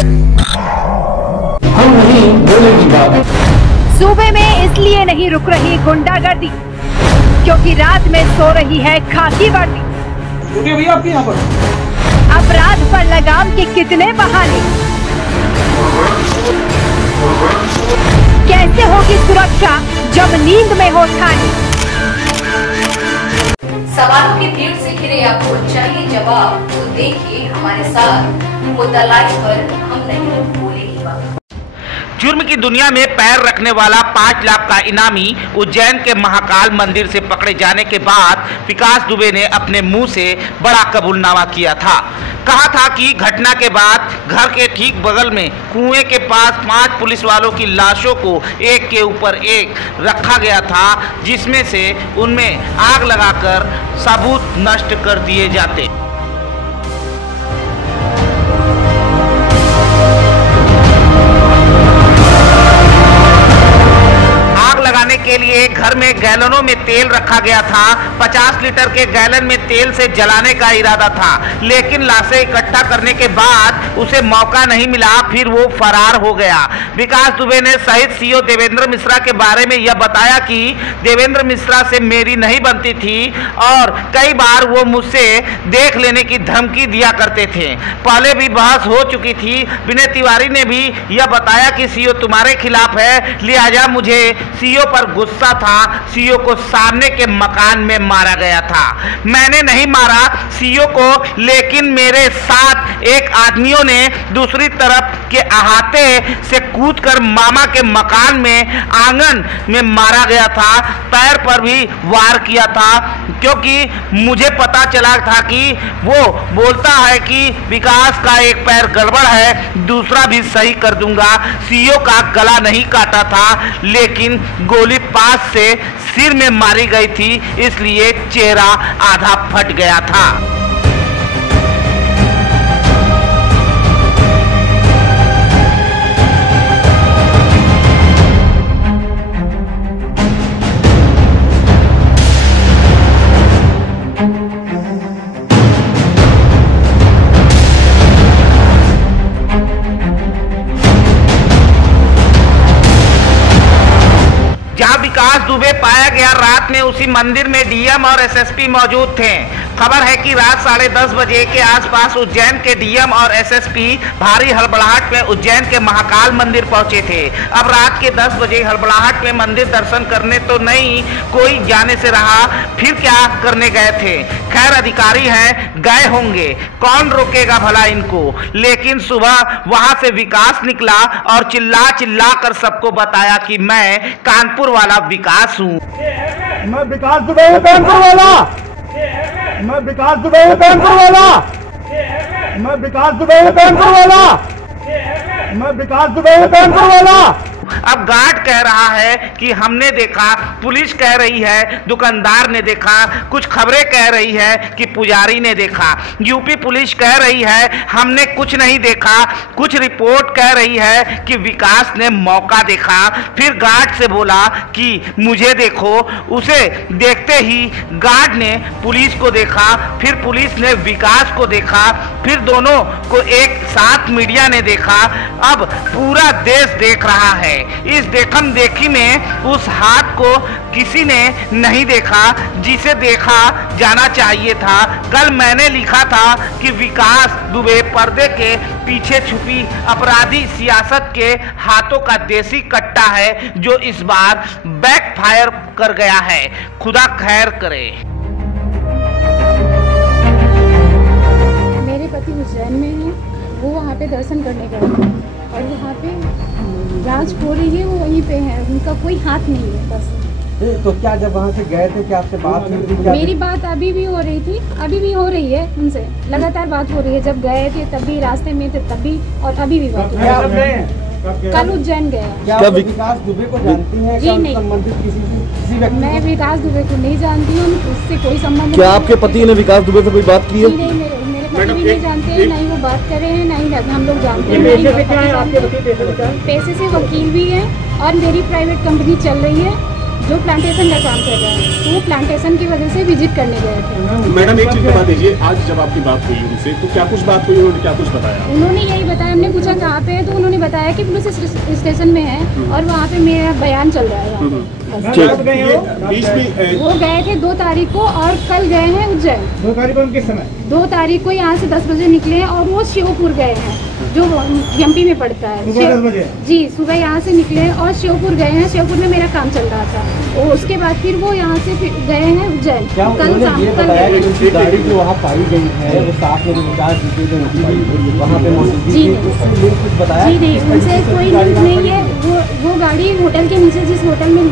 हम नहीं बोलेगी बात। सूबे में इसलिए नहीं रुक रही गुंडागर्दी क्योंकि रात में सो रही है खाकी वर्दी। रुकिए भैया, आपके यहाँ पर अपराध पर लगाम के कितने बहाने, कैसे होगी सुरक्षा जब नींद में हो ठानी। सवालों की भीड़ से घिरे आपको चाहिए जवाब, तो देखिए हमारे साथ मुद्दा लाइव पर हम नहीं बोलेगी बात। जुर्म की दुनिया में पैर रखने वाला 5 लाख का इनामी उज्जैन के महाकाल मंदिर से पकड़े जाने के बाद विकास दुबे ने अपने मुंह से बड़ा कबूलनामा किया था। कहा था कि घटना के बाद घर के ठीक बगल में कुएं के पास 5 पुलिस वालों की लाशों को एक के ऊपर एक रखा गया था, जिसमें से उनमें आग लगाकर सबूत नष्ट कर दिए जाते। के लिए घर में गैलनों में तेल रखा गया था। 50 लीटर के गैलन में तेल से जलाने का इरादा था, लेकिन लाशें इकट्ठा करने के बाद उसे मौका नहीं मिला, फिर वो फरार हो गया। विकास दुबे ने शहीद सीओ देवेंद्र मिश्रा के बारे में यह बताया कि देवेंद्र मिश्रा से मेरी नहीं बनती थी और कई बार वो मुझसे देख लेने की धमकी दिया करते थे। पहले भी बहस हो चुकी थी। विनय तिवारी ने भी यह बताया कि सीओ तुम्हारे खिलाफ है, लिहाजा मुझे सीओ पर गुस्सा था। सीओ को सामने के मकान में मारा गया था। मैंने नहीं मारा सीओ को, लेकिन मेरे साथ एक आदमियों ने दूसरी तरफ के अहाते से कूदकर मामा के मकान में आंगन में मारा गया था। पैर पर भी वार किया था, क्योंकि मुझे पता चला था कि वो बोलता है कि विकास का एक पैर गड़बड़ है, दूसरा भी सही कर दूंगा। सीओ का गला नहीं काटा था, लेकिन गोली पास से सिर में मारी गई थी, इसलिए चेहरा आधा फट गया था। जहां विकास दुबे पाया गया, रात में उसी मंदिर में डीएम और एसएसपी मौजूद थे। खबर है कि रात 10:30 बजे के आसपास उज्जैन के डीएम और एसएसपी भारी हड़बड़ाहट में उज्जैन के महाकाल मंदिर पहुंचे थे। अब रात के 10 बजे हड़बड़ाहट में मंदिर दर्शन करने तो नहीं कोई जाने से रहा, फिर क्या करने गए थे। खैर अधिकारी हैं, गए होंगे, कौन रोकेगा भला इनको। लेकिन सुबह वहां से विकास निकला और चिल्ला चिल्ला कर सबको बताया कि मैं कानपुर वाला विकास हूँ। मैं विकास दुबे हूँ कानपुर वाला। मैं विकास दुबे हूँ कानपुर वाला। मैं विकास दुबे हूँ कानपुर वाला। मैं विकास दुबे हूँ कानपुर वाला। अब गार्ड कह रहा है कि हमने देखा, पुलिस कह रही है दुकानदार ने देखा, कुछ खबरें कह रही है कि पुजारी ने देखा, यूपी पुलिस कह रही है हमने कुछ नहीं देखा, कुछ रिपोर्ट कह रही है कि विकास ने मौका देखा। फिर गार्ड से बोला कि मुझे देखो। उसे देखते ही गार्ड ने पुलिस को देखा, फिर पुलिस ने विकास को देखा, फिर दोनों को एक साथ मीडिया ने देखा। अब पूरा देश देख रहा है। इस देखम देखी में उस हाथ को किसी ने नहीं देखा जिसे देखा जाना चाहिए था। कल मैंने लिखा था कि विकास दुबे पर्दे के पीछे छुपी अपराधी सियासत के हाथों का देसी कट्टा है, जो इस बार बैकफायर कर गया है। खुदा खैर करे। मेरे पति उज्जैन में हैं, वो वहाँ पे दर्शन करने गए थे और वहाँ पे जांच हो रही है, वो वहीं पे है, उनका कोई हाथ नहीं है बस। तो क्या जब वहाँ से गए थे क्या आपसे बात हुई थी? मेरी बात अभी भी हो रही थी, अभी भी हो रही है, उनसे लगातार बात हो रही है। जब गए थे तब भी, रास्ते में थे तब भी, और अभी भी बात हो रही है। कल उज्जैन गया। क्या विकास दुबे को जानती हैं? जी नहीं, संबंधित किसी व्यक्ति? मैं विकास दुबे को नहीं जानती हूँ, उससे कोई संबंध। क्या आपके पति ने विकास दुबे से कोई बात की है? नहीं, मेरे पति भी नहीं जानते हैं, नहीं वो बात कर रहे हैं, नहीं हम लोग जानते हैं। पैसे से वकील भी है और मेरी प्राइवेट कंपनी चल रही है जो प्लांटेशन का काम कर रहे हैं, तो वो प्लांटेशन की वजह से विजिट करने गए थे। मैडम एक चीज बता दीजिए, आज जब आपकी बात हुई उनसे तो क्या कुछ बात हुई, उन्होंने क्या कुछ बताया? उन्होंने यही बताया, हमने पूछा कहाँ पे है, तो उन्होंने बताया कि पुलिस स्टेशन में है और वहाँ पे मेरा बयान चल रहा है। बीच में वो गए थे 2 तारीख को और कल गए हैं उज्जैन। 2 तारीख को किस समय? 2 तारीख को यहाँ से 10 बजे निकले हैं और वो शिवपुर गए हैं, जो एमपी में पड़ता है। सुबह 10 बजे? जी, सुबह यहाँ से निकले और शिवपुर गए हैं। शिवपुर में मेरा काम चल रहा था और उसके बाद फिर वो यहाँ से गए हैं उज्जैन। कल शाम कल गाड़ी जो वहाँ पाई गई है वो साथ में वहाँ पे मौजूद जी कुछ बताया? जी नहीं, उनसे कोई लिंक नहीं है। वो गाड़ी होटल के नीचे, जिस होटल में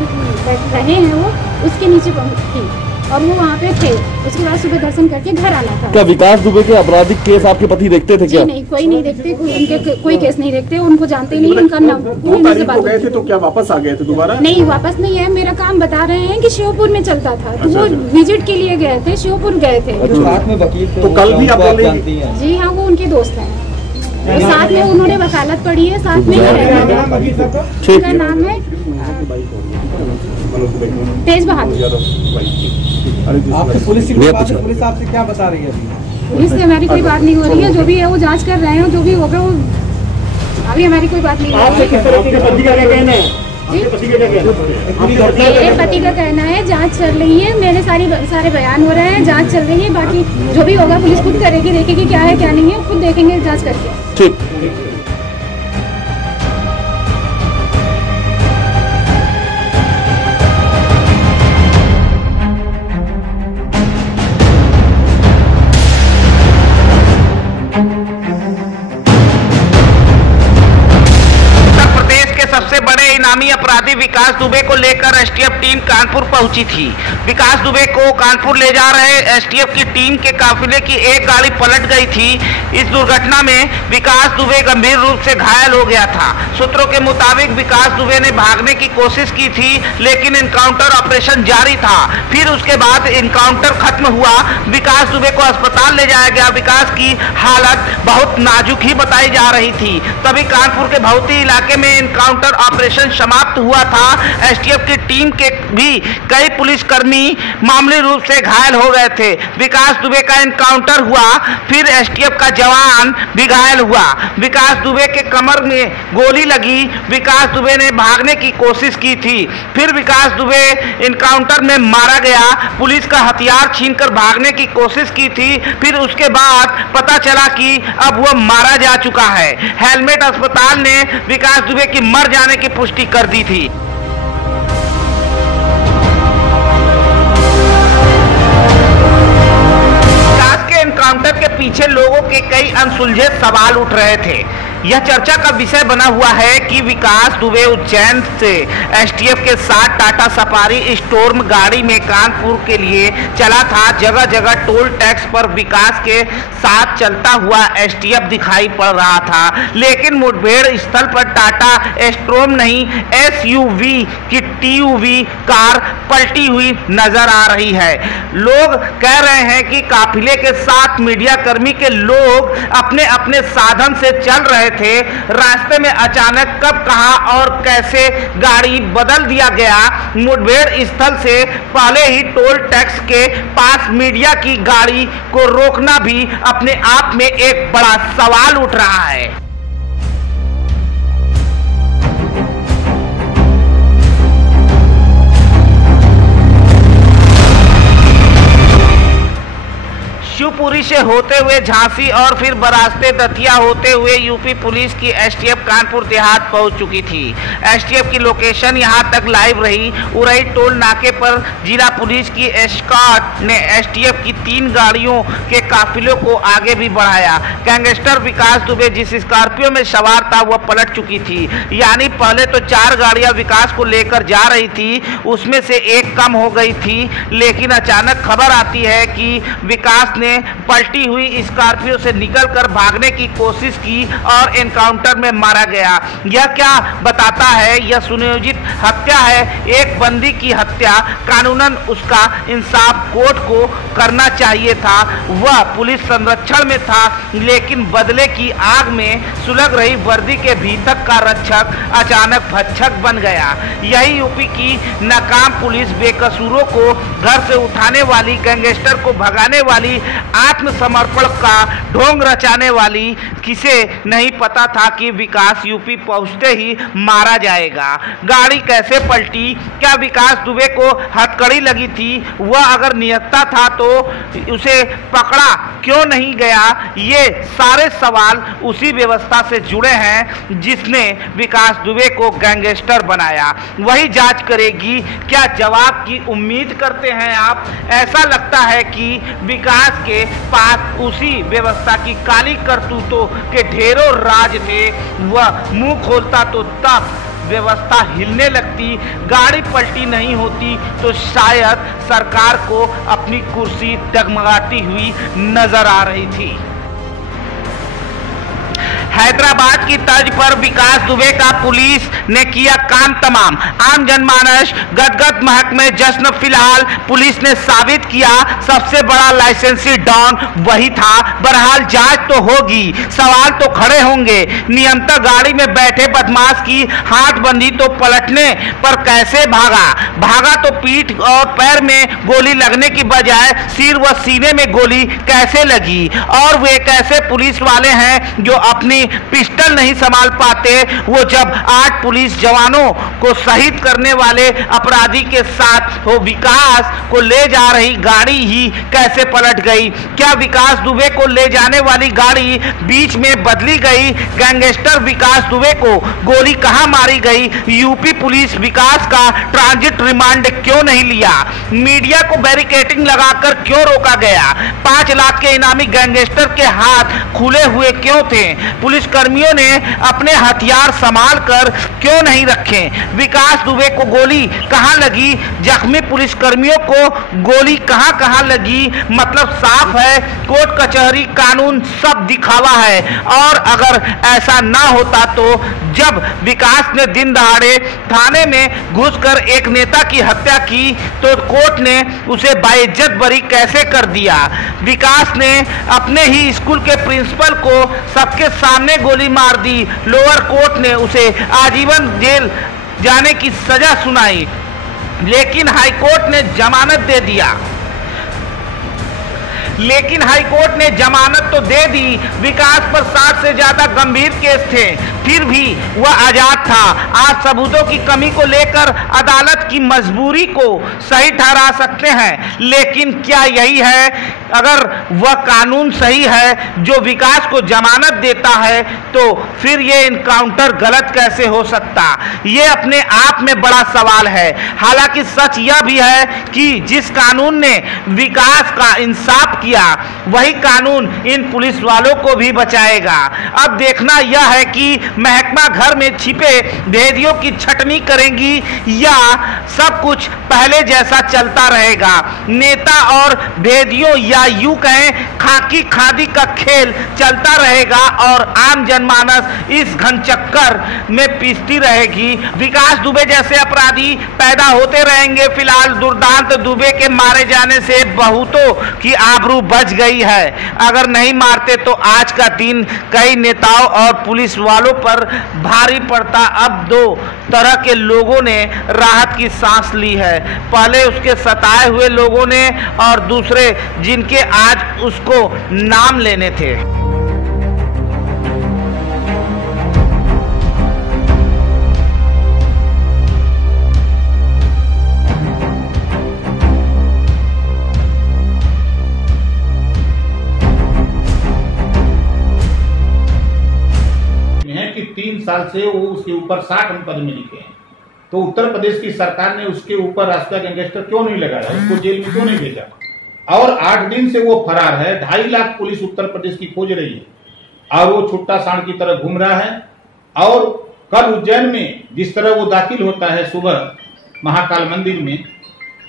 रहे हैं वो, उसके नीचे थी और वो वहाँ पे थे। उसके बाद सुबह दर्शन करके घर आना था। क्या विकास दुबे के आपराधिक केस आपके पति देखते थे क्या? नहीं, कोई नहीं देखते, कोई केस नहीं देखते, उनको जानते नहीं, उनका नाम कोई उनसे बात गए थे तो क्या वापस आ गए थे दोबारा? नहीं, वापस नहीं है। मेरा काम बता रहे हैं कि शिवपुर में चलता था, तो वो विजिट के लिए गए थे, शिवपुर गए थे। साथ में वकील तो कल भी आप जानती हैं? जी हाँ, वो उनके दोस्त हैं। वो साथ में उन्होंने वकालत पढ़ी है, साथ में उनका नाम है तेज बहादुर। आपसे पुलिस आपसे क्या बता रही है? पुलिस से हमारी कोई बात नहीं हो रही है, जो भी है वो जांच कर रहे हैं, जो भी होगा वो अभी हमारी कोई बात नहीं हो रही है। मेरे पति का कहना है जांच चल रही है, मेरे सारे बयान हो रहे हैं, जांच चल रही है, बाकी जो भी होगा पुलिस खुद करेगी, देखेगी क्या है क्या नहीं है, खुद देखेंगे जांच करके। ठीक। सबसे बड़े इनामी अपराधी विकास दुबे को लेकर एसटीएफ टीम कानपुर पहुंची थी। विकास दुबे को कानपुर ले जा रहे एसटीएफ की टीम के काफिले की एक गाड़ी पलट गई थी। इस दुर्घटना में विकास दुबे गंभीर रूप से घायल हो गया था। सूत्रों के मुताबिक विकास दुबे ने भागने की कोशिश की थी, लेकिन इनकाउंटर ऑपरेशन जारी था। फिर उसके बाद इनकाउंटर खत्म हुआ। विकास दुबे को अस्पताल ले जाया गया। विकास की हालत बहुत नाजुक ही बताई जा रही थी। तभी कानपुर के भौती इलाके में इनकाउंटर ऑपरेशन समाप्त हुआ था। एसटीएफ की टीम के भी कई पुलिसकर्मी मामूली रूप से घायल हो गए थे। विकास दुबे का इनकाउंटर हुआ, फिर एसटीएफ का जवान भी घायल हुआ। विकास दुबे के कमर में गोली लगी। विकास दुबे ने भागने की कोशिश की थी, फिर विकास दुबे इनकाउंटर में मारा गया। पुलिस का हथियार छीनकर भागने की कोशिश की थी, फिर उसके बाद पता चला कि अब वह मारा जा चुका है। हेलमेट अस्पताल ने विकास दुबे की मर जाने की पुष्टि कर दी थी। विकास के एनकाउंटर के पीछे लोगों के कई अनसुलझे सवाल उठ रहे थे। यह चर्चा का विषय बना हुआ है कि विकास दुबे उज्जैन से एसटीएफ के साथ टाटा सफारी स्टॉर्म गाड़ी में कानपुर के लिए चला था। जगह जगह टोल टैक्स पर विकास के साथ चलता हुआ एसटीएफ दिखाई पड़ रहा था, लेकिन मुठभेड़ स्थल पर टाटा स्टॉर्म नहीं, एसयूवी की टीयूवी कार पलटी हुई नजर आ रही है। लोग कह रहे हैं कि काफिले के साथ मीडियाकर्मी के लोग अपने अपने साधन से चल रहे थे। रास्ते में अचानक कब, कहां और कैसे गाड़ी बदल दिया गया। मुठभेड़ स्थल से पहले ही टोल टैक्स के पास मीडिया की गाड़ी को रोकना भी अपने आप में एक बड़ा सवाल उठ रहा है। शिवपुरी से होते हुए झांसी और फिर बरास्ते दतिया होते हुए यूपी पुलिस की एसटीएफ कानपुर देहात पहुंच चुकी थी। एसटीएफ की लोकेशन यहां तक लाइव रही। उरई टोल नाके पर जिला पुलिस की एस्कॉर्ट ने एसटीएफ की 3 गाड़ियों के काफिलों को आगे भी बढ़ाया। गैंगस्टर विकास दुबे जिस स्कॉर्पियो में सवार था वह पलट चुकी थी, यानी पहले तो 4 गाड़ियां विकास को लेकर जा रही थी, उसमें से एक कम हो गई थी। लेकिन अचानक खबर आती है कि विकास ने ने पलटी हुई स्कॉर्पियो से निकलकर भागने की कोशिश की और एनकाउंटर में मारा गया। यह क्या बताता है? यह सुनियोजित हत्या है। एक बंदी की हत्या कानूनन उसका इंसाफ कोर्ट को करना चाहिए था। वह पुलिस संरक्षण में था, लेकिन बदले की आग में सुलग रही वर्दी के भीतर का रक्षक अचानक भक्षक बन गया। यही यूपी की नाकाम पुलिस बेकसूरों को घर से उठाने वाली, गैंगस्टर को भगाने वाली, आत्मसमर्पण का ढोंग रचाने वाली। किसे नहीं पता था कि विकास यूपी पहुंचते ही मारा जाएगा। गाड़ी कैसे पलटी? क्या विकास दुबे को हथकड़ी लगी थी? वह अगर निहत्था था तो उसे पकड़ा क्यों नहीं गया? ये सारे सवाल उसी व्यवस्था से जुड़े हैं जिसने विकास दुबे को गैंगस्टर बनाया। वही जांच करेगी। क्या जवाब की उम्मीद करते हैं आप? ऐसा लगता है कि विकास के पास उसी व्यवस्था की काली करतूतों के ढेरों राज थे। वह मुंह खोलता तो तब व्यवस्था हिलने लगती। गाड़ी पलटी नहीं होती तो शायद सरकार को अपनी कुर्सी डगमगाती हुई नजर आ रही थी। हैदराबाद की तर्ज पर विकास दुबे का पुलिस ने किया काम तमाम। आम जनमानस गदगद महकमे जश्न। फिलहाल पुलिस ने साबित किया सबसे बड़ा लाइसेंसी डॉन वही था। बहरहाल जांच तो होगी, सवाल तो खड़े होंगे। नियंत्रण गाड़ी में बैठे बदमाश की हाथ बंधी तो पलटने पर कैसे भागा तो पीठ और पैर में गोली लगने की बजाय सिर व सीने में गोली कैसे लगी? और वे कैसे पुलिस वाले हैं जो अपनी पिस्टल नहीं संभाल पाते? वो जब 8 पुलिस जवानों को शहीद करने वाले अपराधी के साथ हो विकास को ले जा रही गाड़ी ही कैसे पलट गई? क्या विकास दुबे को ले जाने वाली गाड़ी बीच में बदली गई? गैंगस्टर विकास दुबे को गोली कहां मारी गई? यूपी पुलिस विकास का ट्रांजिट रिमांड क्यों नहीं लिया? मीडिया को बैरिकेडिंग लगाकर क्यों रोका गया? 5 लाख के इनामी गैंगस्टर के हाथ खुले हुए क्यों थे? पुलिस कर्मियों ने अपने हथियार संभाल कर क्यों नहीं रखे? विकास दुबे को गोली कहां लगी? जख्मी पुलिस कर्मियों को गोली कहां लगी? मतलब साफ है, कोर्ट कचहरी कानून सब दिखावा है। और अगर ऐसा ना होता तो जब विकास ने दिन दहाड़े थाने में घुसकर एक नेता की हत्या की तो कोर्ट ने उसे बाइज्जत बरी कैसे कर दिया? विकास ने अपने ही स्कूल के प्रिंसिपल को सबके सामने गोली मार दी। लोअर कोर्ट ने उसे आजीवन जेल जाने की सजा सुनाई, लेकिन हाईकोर्ट ने जमानत दे दिया। लेकिन हाईकोर्ट ने जमानत तो दे दी। विकास पर 60 से ज्यादा गंभीर केस थे, फिर भी वह आजाद था। आज सबूतों की कमी को लेकर अदालत की मजबूरी को सही ठहरा सकते हैं, लेकिन क्या यही है? अगर वह कानून सही है जो विकास को जमानत देता है तो फिर ये इनकाउंटर गलत कैसे हो सकता? ये अपने आप में बड़ा सवाल है। हालांकि सच यह भी है कि जिस कानून ने विकास का इंसाफ किया वही कानून इन पुलिस वालों को भी बचाएगा। अब देखना यह है कि महकमा घर में छिपे भेदियों की छटनी करेंगी या सब कुछ पहले जैसा चलता रहेगा। नेता और भेदियों या यूं कहें खाकी खादी का खेल चलता रहेगा और आम जनमानस इस घनचक्कर में पिसती रहेगी। विकास दुबे जैसे अपराधी पैदा होते रहेंगे। फिलहाल दुर्दांत दुबे के मारे जाने से बहुतों की आबरू बच गई है। अगर नहीं मारते तो आज का दिन कई नेताओं और पुलिस वालों पर भारी पड़ता। अब 2 तरह के लोगों ने राहत की सांस ली है, पहले उसके सताए हुए लोगों ने और दूसरे जिनके आज उसको नाम लेने थे। कि 3 साल से वो उसके ऊपर 60 मुकदमे लिखे हैं, तो उत्तर प्रदेश की सरकार ने उसके ऊपर रास्ता गैंगस्टर क्यों नहीं लगाया? उसको जेल में क्यों नहीं भेजा? और 8 दिन से वो फरार है। 2.5 लाख पुलिस उत्तर प्रदेश की खोज रही है और वो छुट्टा सांड की तरह घूम रहा है। और कल उज्जैन में जिस तरह वो दाखिल होता है सुबह महाकाल मंदिर में,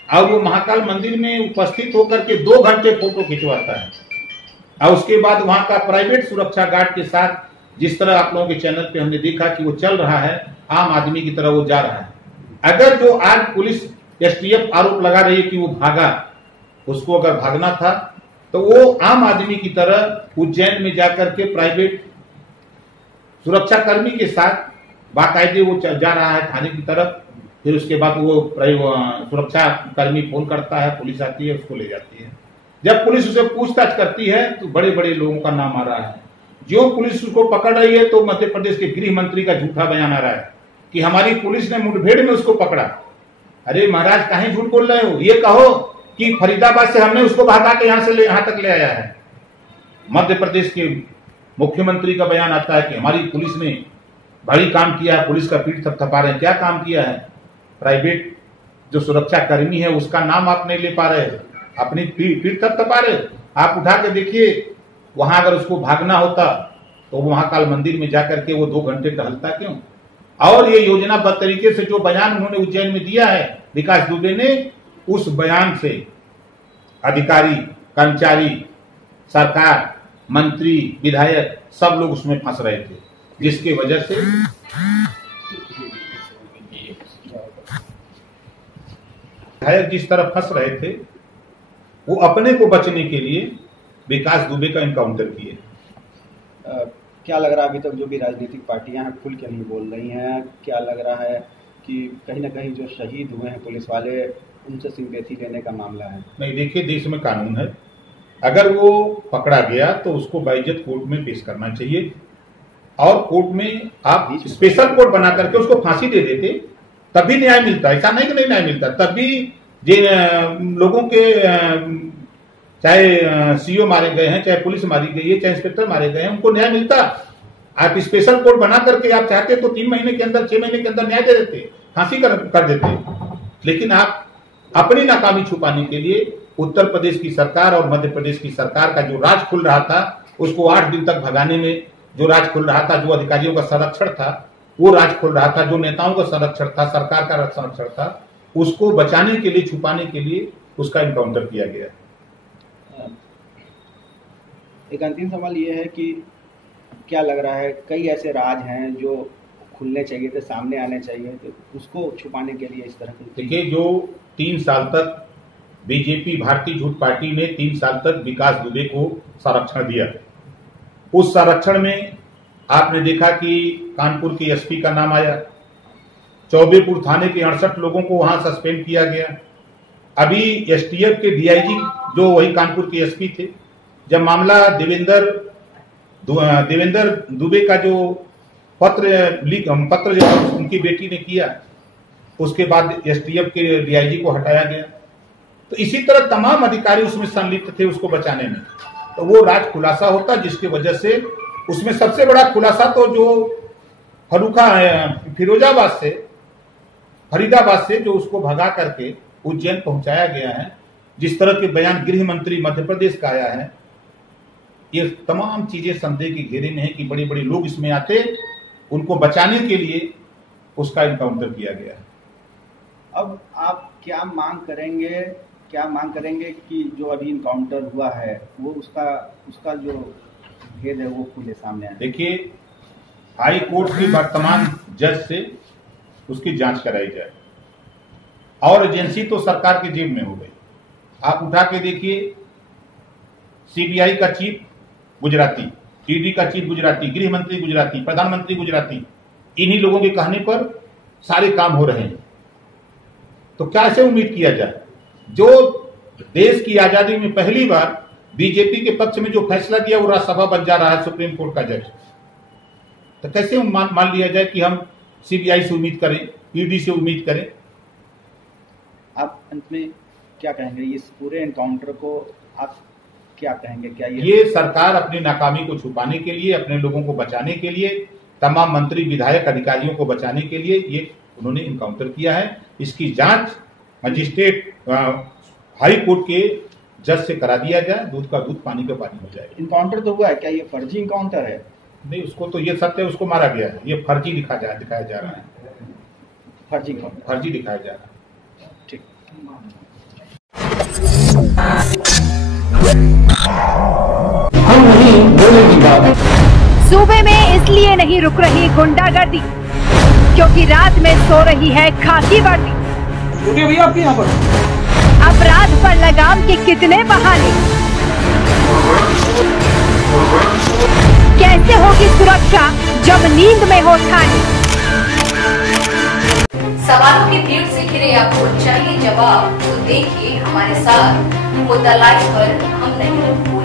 और वो महाकाल मंदिर में उपस्थित होकर के 2 घंटे फोटो खिंचवाता है, और उसके बाद वहां का प्राइवेट सुरक्षा गार्ड के साथ जिस तरह आप लोगों के चैनल पे हमने देखा कि वो चल रहा है, आम आदमी की तरह वो जा रहा है। अगर जो आज पुलिस एसटीएफ आरोप लगा रही है कि वो भागा, उसको अगर भागना था तो वो आम आदमी की तरह उज्जैन में जाकर के प्राइवेट सुरक्षा कर्मी के साथ बाकायदे वो जा रहा है थाने की तरफ। फिर उसके बाद वो सुरक्षा कर्मी फोन करता है, पुलिस आती है, उसको ले जाती है। जब पुलिस उसे पूछताछ करती है तो बड़े बड़े लोगों का नाम आ रहा है। जो पुलिस उसको पकड़ रही है तो मध्य प्रदेश के गृह मंत्री का झूठा बयान आ रहा है कि हमारी पुलिस ने मुठभेड़ में उसको पकड़ा। अरे महाराज, काहे झूठ बोल रहे हो? ये कहो कि फरीदाबाद से हमने उसको भागा के यहां तक ले आया है। मध्य प्रदेश के मुख्यमंत्री का बयान आता है कि हमारी पुलिस ने भारी काम किया है, पुलिस का पीठ थपथपा रहे हैं। क्या काम किया है? प्राइवेट जो सुरक्षा कर्मी है उसका नाम आप नहीं ले पा रहे, अपनी पीठ थपथपा रहे। आप उठा के देखिए, वहां अगर उसको भागना होता तो वो महाकाल मंदिर में जाकर के वो 2 घंटे टहलता क्यों? और ये योजनाबद्ध तरीके से जो बयान उन्होंने उज्जैन में दिया है विकास दुबे ने, उस बयान से अधिकारी, कर्मचारी, सरकार, मंत्री, विधायक सब लोग उसमें फंस रहे थे, जिसकी वजह से विधायक जिस तरह फंस रहे थे वो अपने को बचने के लिए विकास दुबे का इनकाउंटर किए। क्या लग रहा है अभी तक जो भी राजनीतिक पार्टियां हैं खुल के नहीं बोल रही हैं? क्या लग रहा है कि कहीं ना कहीं जो शहीद हुए हैं पुलिस वाले, उनसे सिंपैथी लेने का मामला है? नहीं, देखिए, देश में कानून है। अगर वो पकड़ा गया तो उसको बाइज्जत कोर्ट में पेश करना चाहिए और कोर्ट में आप स्पेशल कोर्ट बना करके उसको फांसी दे देते, तभी न्याय मिलता। ऐसा नहीं कि नहीं न्याय मिलता, तभी जिन लोगों के चाहे सीओ मारे गए हैं, चाहे पुलिस मारी गई है, चाहे इंस्पेक्टर मारे गए हैं, उनको न्याय मिलता। आप स्पेशल कोर्ट बना करके आप चाहते तो 3 महीने के अंदर, 6 महीने के अंदर न्याय दे देते, फांसी कर देते। लेकिन आप अपनी नाकामी छुपाने के लिए उत्तर प्रदेश की सरकार और मध्य प्रदेश की सरकार का जो राज खुल रहा था उसको 8 दिन तक भगाने में जो राज खुल रहा था, जो अधिकारियों का संरक्षण था वो राज खुल रहा था, जो नेताओं का संरक्षण था, सरकार का संरक्षण था, उसको बचाने के लिए, छुपाने के लिए उसका इनकाउंटर किया गया। एक अंतिम सवाल ये है कि क्या लग रहा है कई ऐसे राज हैं जो खुलने चाहिए थे, सामने आने चाहिए थे, उसको छुपाने के लिए इस तरह की? देखिए, जो 3 साल तक बीजेपी भारतीय झूठ पार्टी ने 3 साल तक विकास दुबे को संरक्षण दिया, उस संरक्षण में आपने देखा कि कानपुर के एसपी का नाम आया, चौबेपुर थाने के 68 लोगों को वहां सस्पेंड किया गया। अभी एसटीएफ के डीआईजी जो वही कानपुर के एसपी थे, जब मामला देवेंद्र दुबे का जो पत्र जो उनकी बेटी ने किया, उसके बाद एसटीएफ के डीआईजी को हटाया गया। तो इसी तरह तमाम अधिकारी उसमें संलिप्त थे उसको बचाने में, तो वो राज खुलासा होता, जिसकी वजह से उसमें सबसे बड़ा खुलासा तो जो फरीदाबाद से जो उसको भगा करके उज्जैन पहुंचाया गया है, जिस तरह के बयान गृह मंत्री मध्य प्रदेश का आया है, ये तमाम चीजें संदेह के घेरे में है कि बड़े बड़े लोग इसमें आते, उनको बचाने के लिए उसका इनकाउंटर किया गया है। अब आप क्या मांग करेंगे कि जो अभी इनकाउंटर हुआ है वो उसका जो भेद है वो खुले सामने आए? देखिए, हाई कोर्ट की वर्तमान जज से उसकी जांच कराई जाए और एजेंसी तो सरकार के जेब में हो गई। आप उठा के देखिए, सीबीआई का चीफ गुजराती, ईडी का चीफ गुजराती, गृह मंत्री गुजराती, प्रधानमंत्री गुजराती, इन्हीं लोगों के कहने पर सारे काम हो रहे हैं। तो कैसे उम्मीद किया जाए? जो देश की आजादी में पहली बार बीजेपी के पक्ष में जो फैसला किया वो राज्यसभा बन जा रहा है सुप्रीम कोर्ट का जज, तो कैसे मान लिया जाए कि हम सीबीआई से उम्मीद करें, ईडी से उम्मीद करें? आप अंत में क्या कहेंगे इस पूरे एनकाउंटर को? आप क्या कहेंगे? क्या ये सरकार अपनी नाकामी को छुपाने के लिए, अपने लोगों को बचाने के लिए, तमाम मंत्री, विधायक, अधिकारियों को बचाने के लिए ये उन्होंने इनकाउंटर किया है। इसकी जांच मजिस्ट्रेट हाई कोर्ट के जज से करा दिया जाए, दूध का दूध, पानी का पानी हो जाए। इनकाउंटर तो हुआ है, क्या ये फर्जी इनकाउंटर है? नहीं, उसको तो ये सत्य है, उसको मारा गया है, ये फर्जी दिखाया जा रहा है, फर्जी दिखाया जा रहा है। ठीक। बात। सूबे में इसलिए नहीं रुक रही गुंडागर्दी क्योंकि रात में सो रही है खाकी वर्दी। भैया आपके यहाँ पर अपराध पर लगाम के कितने बहाने, कैसे होगी सुरक्षा जब नींद में हो ठानी। सवालों की भीड़ से घिरे आपको चाहिए जवाब, तो देखिए हमारे साथ मुद्दा लाइव पर हम नहीं।